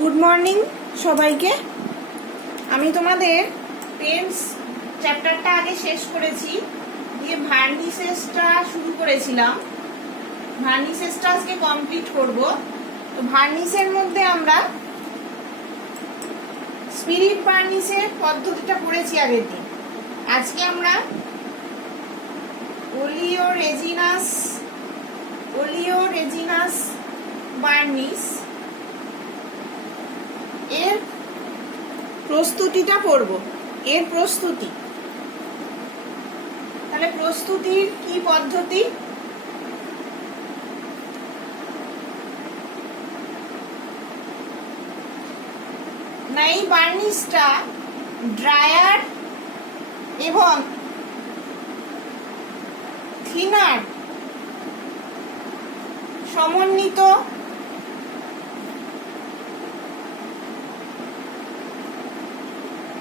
Good morning সবাইকে। আমি তোমাদের পেন্টস চ্যাপ্টারটা আগে শেষ করেছি, দিয়ে ভার্নিশেসটা শুরু করেছিলাম। ভার্নিশেসটা আজকে কমপ্লিট করব। তো ভার্নিশের মধ্যে আমরা স্পিরিট ভার্নিশের পদ্ধতিটা পড়েছি আগের দিন। আজকে আমরা ওলিও রেজিনাস ভার্নিশ এর প্রস্তুতিটা পড়ব। এর প্রস্তুতি, তাহলে প্রস্তুতির কি পদ্ধতি? না, এই বার্নিশটা ড্রায়ার এবং থিনার সমন্বিত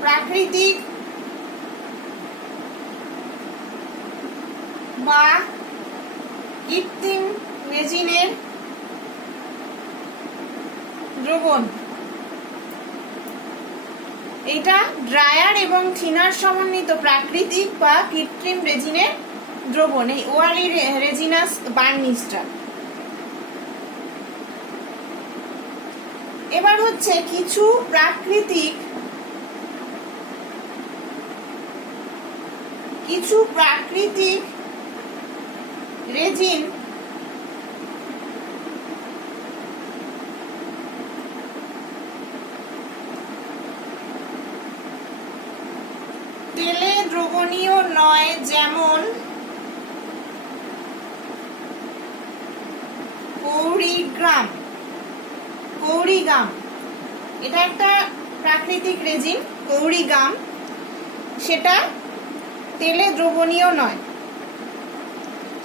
প্রাকৃতিক বা কৃত্রিম রেজিনের দ্রবণ। এটা ড্রায়ার এবং থিনার সমন্বিত প্রাকৃতিক বা কৃত্রিম রেজিনের দ্রবণ, এই ওয়ালি রেজিনাস বার্নিশটা। এবার হচ্ছে কিছু প্রাকৃতিক রেজিন তেলে দ্রবণীয় নয়, যেমন কৌরিগাম। এটা একটা প্রাকৃতিক রেজিন, কৌরিগাম। সেটা তেলে দ্রবণীয় নয়।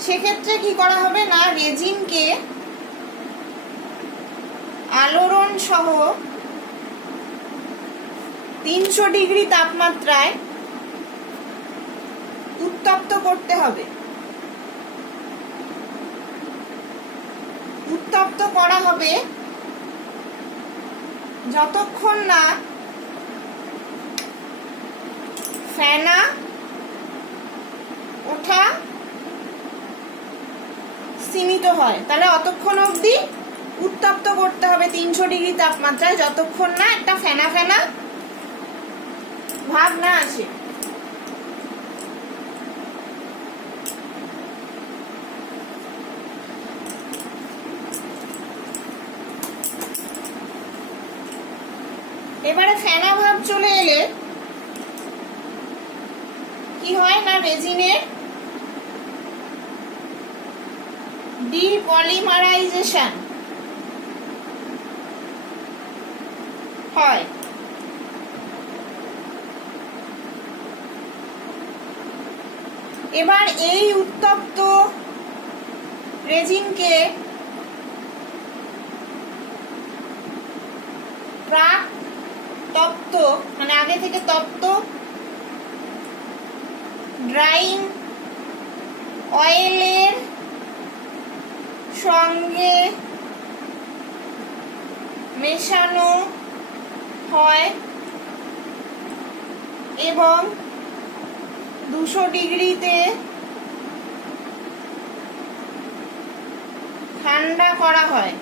সেক্ষেত্রে কি করা হবে না, রেজিনকে আলোড়ন সহ 300 ডিগ্রি তাপমাত্রায় উত্তপ্ত করতে হবে। উত্তপ্ত করা হবে যতক্ষণ না ফেনা ওঠা সীমিত হয়। তাহলে অতক্ষণ অবধি উত্তপ্ত করতে হবে 300 ডিগ্রি তাপমাত্রায়, যতক্ষণ না একটা ফেনা ফেনা ভাব না আসে। এবারে ফেনা ভাব চলে এলে কি হয় না, রেজিনের ডিপলিমারাইজেশন হয়। এবার এই উত্তপ্ত রেজিনকে প্রাক তপ্ত, মানে আগে থেকে তপ্ত ড্রাইং অয়েলের সঙ্গে মেশানো হয় এবং 200 ডিগ্রিতে ঠান্ডা করা হয়।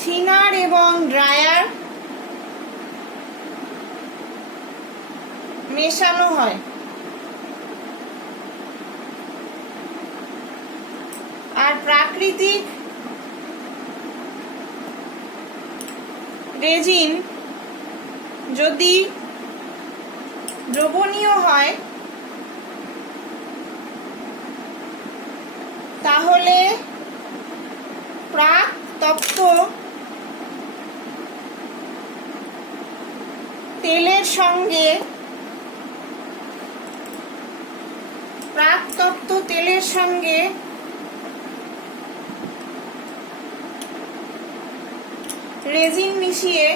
থিনার এবং ড্রায়ার মেশানো হয়। আর প্রাকৃতিক রেজিন যদি দ্রবণীয় হয় তাহলে প্রাক তপ্ত তেলের সঙ্গে রেজিন মিশিয়ে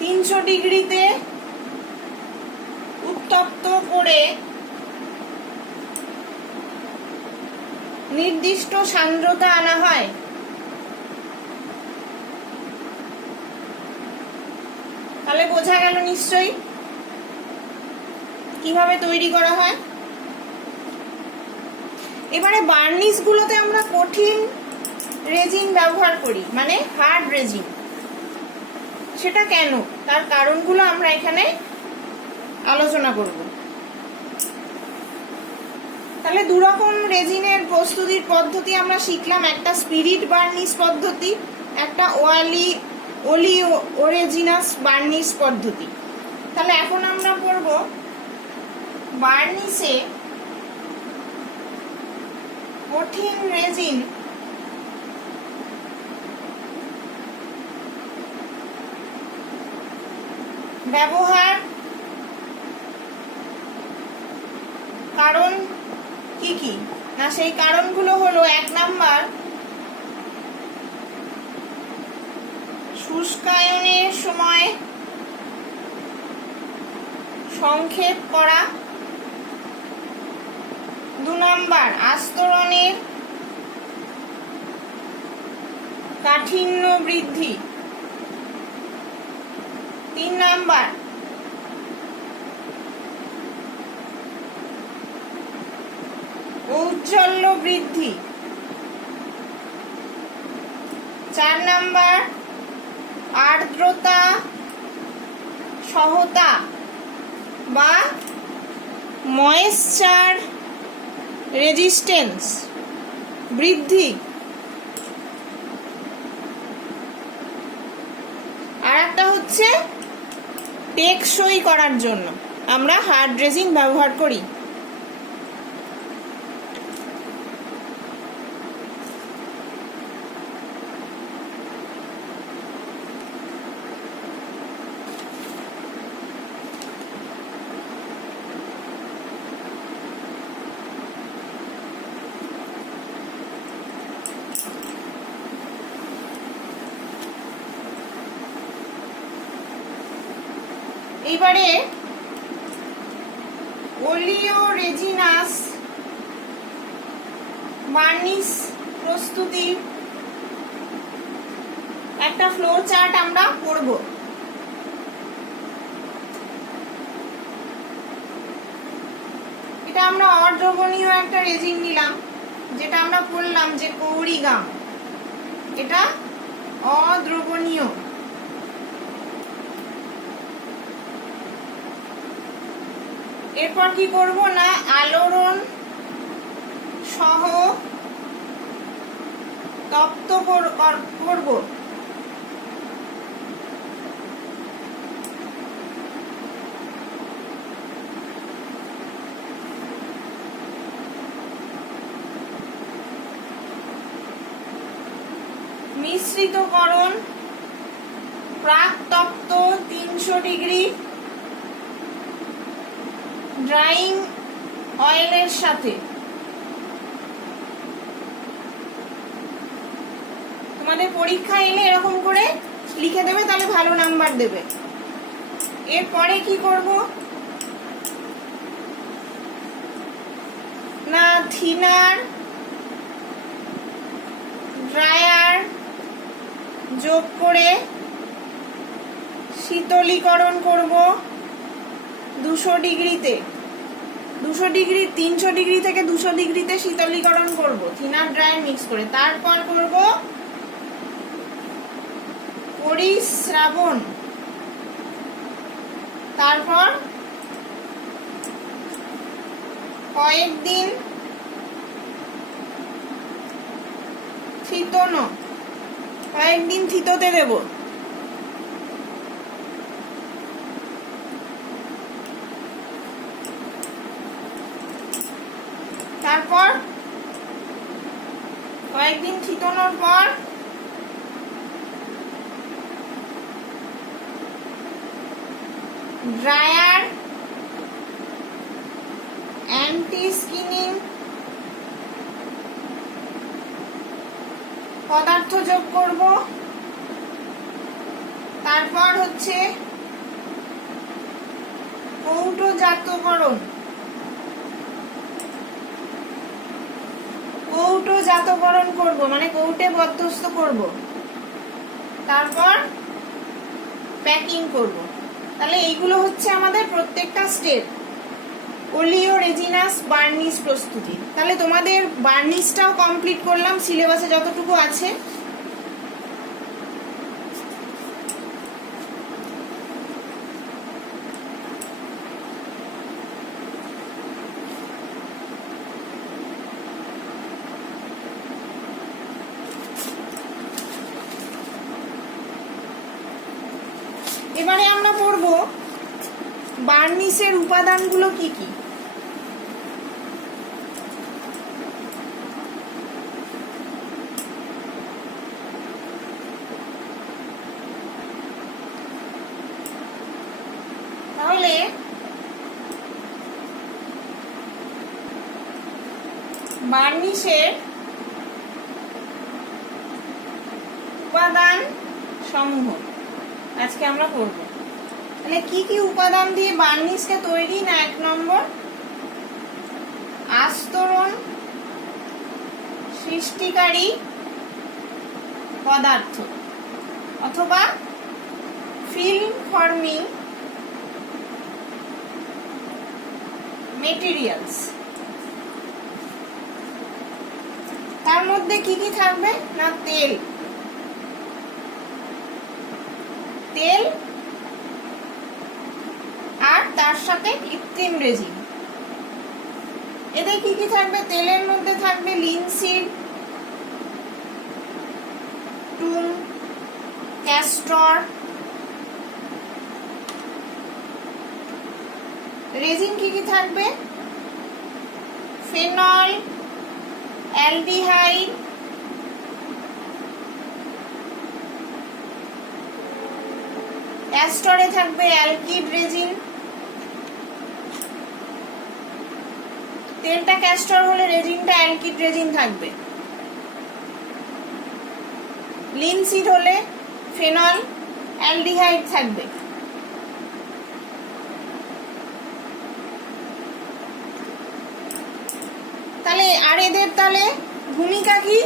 300 ডিগ্রিতে উত্তপ্ত করে নির্দিষ্ট সান্দ্রতা আনা হয়। তাহলে বোঝা গেল নিশ্চয়ই কিভাবে তৈরি করা হয়। এবারে বার্নিশ গুলোতে আমরা কঠিন রেজিন ব্যবহার করি, মানে হার্ড রেজিন। সেটা কেন, তার কারণগুলো আমরা এখানে আলোচনা করব। তাহলে দু রকম রেজিনের প্রস্তুতির পদ্ধতি আমরা শিখলাম, একটা স্পিরিট বার্নিশ পদ্ধতি, একটা ওলিওরেজিনাস বার্নিশ পদ্ধতি। তাহলে এখন আমরা পড়ব বার্নিশে কঠিন রেজিন ব্যবহার কারণ কি কি না, সেই কারণগুলো হলো: 1 নাম্বার, শুষ্কায়নের সময় সংক্ষেপ করা। 2 নাম্বার, আস্তরণের কাঠিন্য বৃদ্ধি। 3 নাম্বার, ঔজ্জ্বল্য বৃদ্ধি। 4 নাম্বার, আর্দ্রতা সহতা বা ময়েশ্চার রেজিস্ট্যান্স বৃদ্ধি। আর একটা হচ্ছে টেকসই করার জন্য আমরা হার্ড রেজিন ব্যবহার করি। এবারে ওলিওরেজিনাস বার্নিশ প্রস্তুতি একটা ফ্লো চার্ট আমরা করব। এটা আমরা অদ্রবণীয় একটা রেজিন নিলাম, যেটা আমরা বললাম যে কৌড়ি গাম, এটা অদ্রবণীয়। এরপর কি করব না, আলোড়ন সহ তপ্ত করব। মিশ্রিতকরণ প্রাক তপ্ত 300 ডিগ্রি ড্রাইং অয়েলের সাথে। তোমাদের পরীক্ষা এলে এরকম করে লিখে দেবে, তাহলে ভালো নাম্বার দেবে। এরপরে কি করব না, থিনার ড্রায়ার যোগ করে শীতলীকরণ করব 200 ডিগ্রিতে। 200 ডিগ্রি 300 ডিগ্রি থেকে 200 ডিগ্রিতে শীতলীকরণ করব থিনার ড্রায়ার মিক্স করে। তারপর করব পরিস্রাবণ, তারপর কয়েকদিন থিতনো, কয়েকদিন থিততে দেব। তারপর কয়েকদিন থিতনোর পর ড্রায়ার অ্যান্টি স্কিনিং পদার্থ যোগ করব। তারপর হচ্ছে কৌটোজাতকরণ, কৌটোজাতকরণ করব মানে কৌটে বদ্ধস্ত করব, তারপর প্যাকিং করব। তাহলে এইগুলো হচ্ছে আমাদের প্রত্যেকটা স্টেপ ওলিও রেজিনাস বার্নিশ প্রস্তুতি। তাহলে তোমাদের বার্নিশটাও কমপ্লিট করলাম সিলেবাসে যতটুকু আছে। এবারে আমরা পড়ব বার্নিশের উপাদানগুলো কি কি। তাহলে বার্নিশের উপাদান সমূহ আজকে আমরা করব। তাহলে কি কি উপাদান দিয়ে বার্নিশকে তৈরি না, 1 নম্বর আস্তরণ সৃষ্টিকারী পদার্থ অথবা ফিল্ম ফর্মিং মেটেরিয়ালস। তার মধ্যে কি কি থাকবে না, তেল, তেল আর তার সাথে কৃত্রিম রেজিন। এতে কি কি থাকবে, তেলের মধ্যে থাকবে লিনসিড, টুম, ক্যাস্টর। রেজিন কি কি থাকবে, ফেনল, অ্যালডিহাইড, ক্যাস্টরে থাকবে অ্যালকিড রেজিন। তেলটা ক্যাস্টর হলে রেজিনটা অ্যালকিড রেজিন থাকবে। লিনসিড হলে ফেনল অ্যালডিহাইড থাকবে। তাহলে আর এদের তাহলে ভূমিকা কি,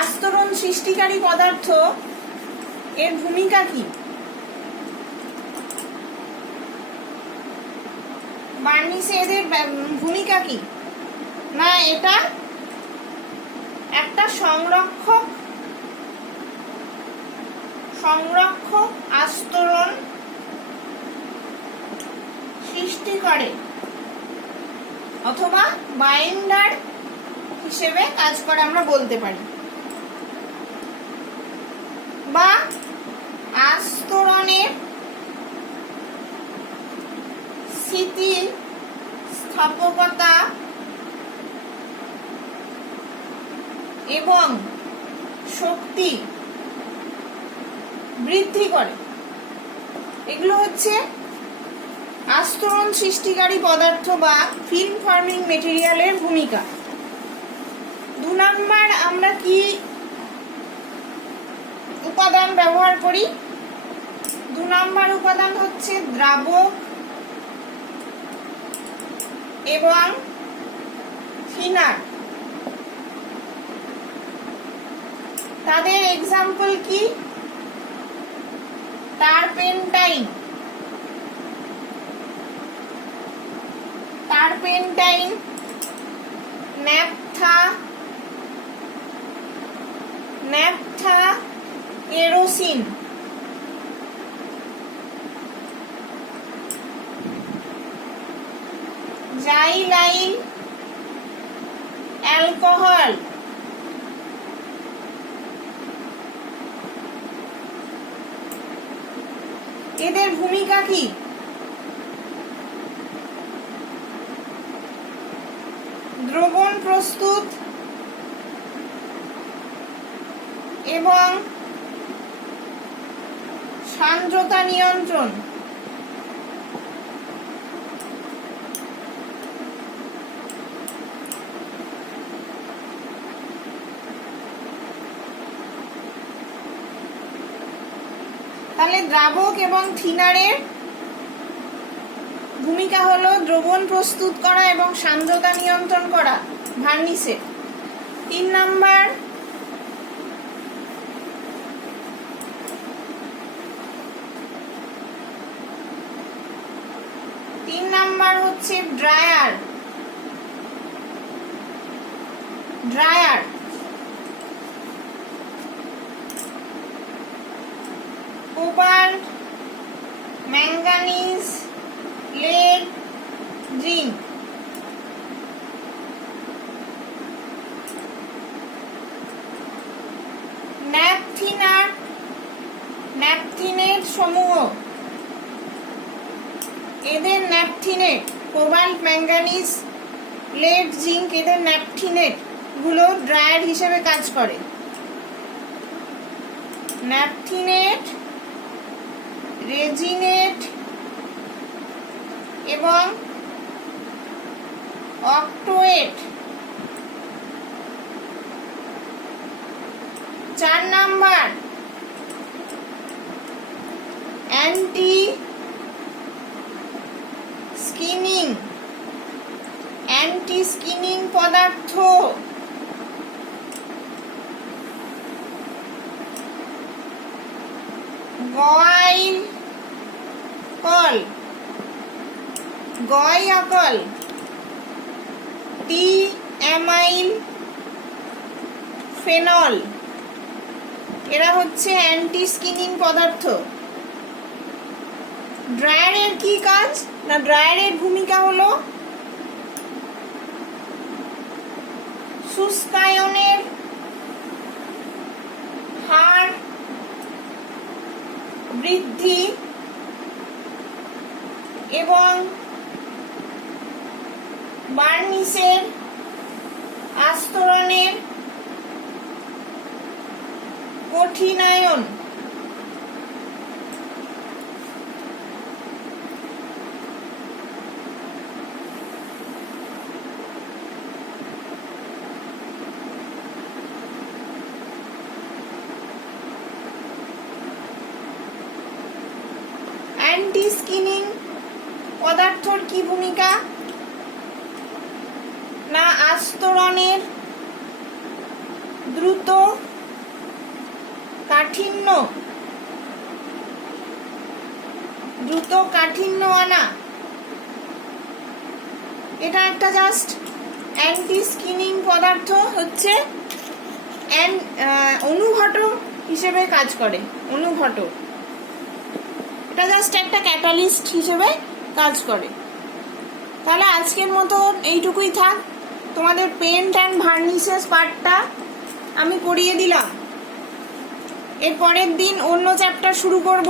আস্তরণ সৃষ্টিকারী পদার্থ এর ভূমিকা কি, বার্নিশে এদের ভূমিকা কি না, এটা একটা সংরক্ষক আস্তরণ সৃষ্টি করে অথবা বাইন্ডার হিসেবে কাজ করে আমরা বলতে পারি, বা আস্তরণের স্থিতি স্থাপকতা এবং শক্তি বৃদ্ধি করে। এগুলো হচ্ছে আস্তরণ সৃষ্টিকারী পদার্থ বা ফিল্ম ফর্মিং মেটেরিয়ালের ভূমিকা। 2 নম্বর আমরা কি উপাদান ব্যবহার করি, 2 নম্বর উপাদান হচ্ছে দ্রাবক এবং থিনার। তাদের এক্সাম্পল কি, টারপেন্টাইন, ন্যাপথা, কেরোসিন। জাইলাইন, অ্যালকোহল। এদের ভূমিকা কি, দ্রবণ প্রস্তুত এবং সান্দ্রতা নিয়ন্ত্রণ। তাহলে দ্রাবক এবং থিনারের ভূমিকা হলো দ্রবণ প্রস্তুত করা এবং সান্দ্রতা নিয়ন্ত্রণ করা ভার্নিসের। 3 নাম্বার হচ্ছে dryer. Cobalt, manganese, lead, zinc। ন্যাপথিনেট সমূহ, এদের ন্যাপথিনেট, কোবাল্ট, ম্যাঙ্গানিজ, lead, zinc, এদের ন্যাপথিনেট গুলো ড্রায়ার হিসেবে কাজ করে। ন্যাপথিনেট, রেজিনেট এবং অক্টোয়েট। 4 নাম্বার অ্যান্টি স্কিনিং পদার্থ, গয়কল, টি-অ্যামাইল ফেনল, এরা হচ্ছে অ্যান্টি স্কিনিং পদার্থ। ড্রায়ারের কি কাজ না, ড্রায়ারের ভূমিকা হলো শুষ্কায়নের হার বৃদ্ধি এবং বার্নিসের আস্তরণের কঠিনায়ন। অ্যান্টি স্কিনিং পদার্থর কি ভূমিকা না, আস্তরণের দ্রুত কাঠিন্য আনা। এটা একটা জাস্ট অ্যান্টি স্কিনিং পদার্থ হচ্ছে অনুঘটক হিসেবে কাজ করে। অনুঘটক এটা জাস্ট একটা ক্যাটালিস্ট হিসেবে কাজ করে। তাহলে আজকের মতো এইটুকুই থাক। তোমাদের পেন্ট অ্যান্ড ভার্নিসেস পার্টটা আমি করিয়ে দিলাম। এর পরের দিন অন্য চ্যাপ্টার শুরু করব।